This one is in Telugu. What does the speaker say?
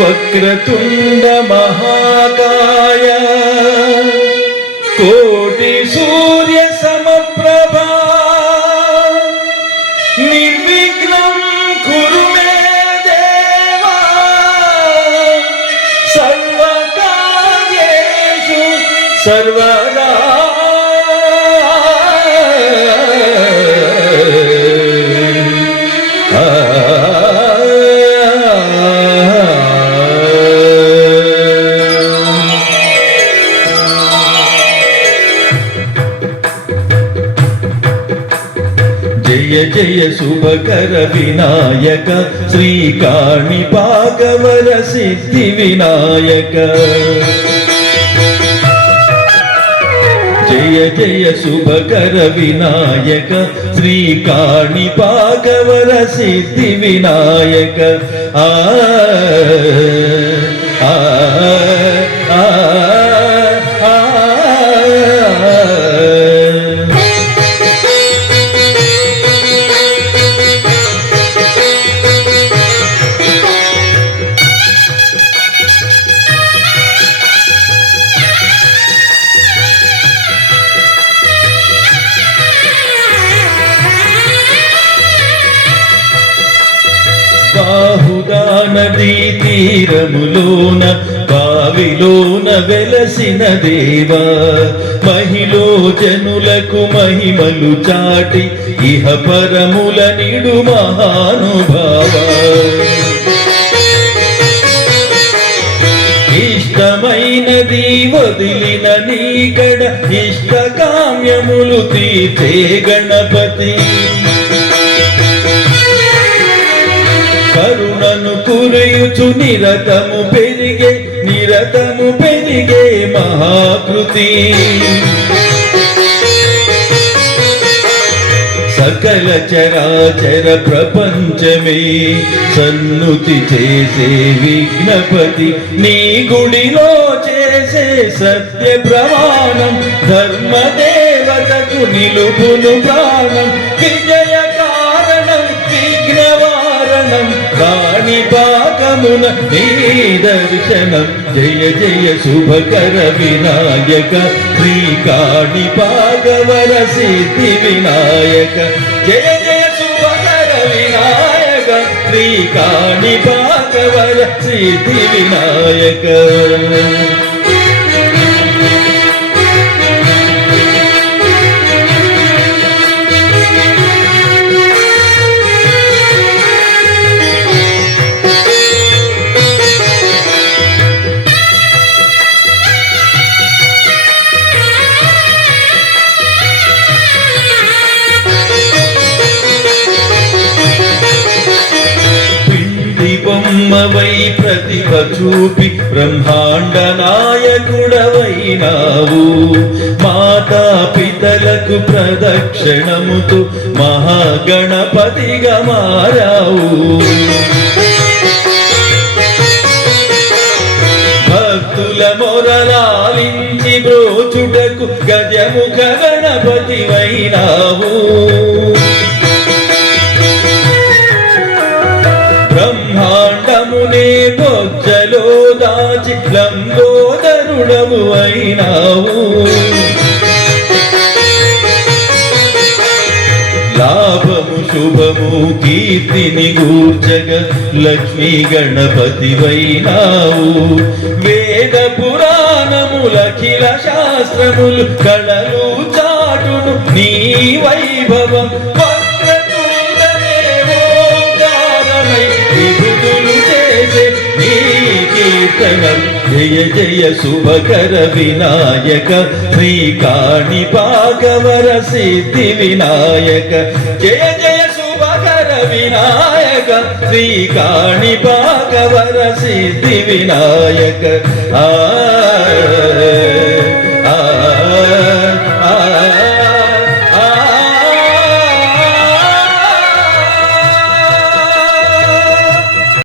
వక్రతుండ మహాకాయ కోటి సూర్య సమప్రభా నిర్విఘ్నం కురు మే దేవా సర్వకార్యేషు సర్వదా జయ జయ శుభకర వినాయక శ్రీకాణిపాకవర సిద్ధి వినాయక జయ జయ శుభకర వినాయక శ్రీకాణిపాకవర సిద్ధి వినాయక ఆ ఆ ఆ బాహుదా నదీ తీరములోన బావిలోన వెలసిన దేవా మహిలో జనులకు మహిమలు చాటి ఇహ పరముల నిడు మహానుభావ ఇష్టమైనది వదిలిన నీకడ ఇష్ట కామ్యములు తీర్చే గణపతి కరుణను కురయుచు నిరతము పెరిగే మహాకృతి సకల చరాచర ప్రపంచమే సన్నుతి చేసే విఘ్నపతి నీ గుడిలో చేసే సత్య ప్రమాణం ధర్మదేవతకు నిలుపును ప్రాణం విజయ కారణం విఘ్నవారణం కాణిపాకమున నీ దర్శనం జయ జయ శుభకర వినాయక శ్రీకాణిపాకవర సిద్ధి వినాయక జయ జయ శుభకర వినాయక శ్రీకాణిపాకవర సిద్ధి వినాయక బొమ్మవై ప్రతిభ చూపి బ్రహ్మాండ నాయకుడవైనావు మాతా పితలకు ప్రదక్షిణముతో మహాగణపతిగా మారావు భక్తుల మొరలాలించి బ్రోచుటకు గజముఖ గణపతివైనావు బ్రహ్మాండమునే బొజ్జలో దాచి లంబోదరుడము అయినావు లాభము శుభము కీర్తిని గూర్చగ లక్ష్మీ గణపతివైనావు వేద పురాణములఖిల శాస్త్రములు కళలు చాటును నీ వైభవం జయ జయ శుభకర వినాయక శ్రీకాణిపాకవర సిద్ధి వినాయక జయ జయ శుభకర వినాయక శ్రీకాణిపాకవర సిద్ధి వినాయక ఆ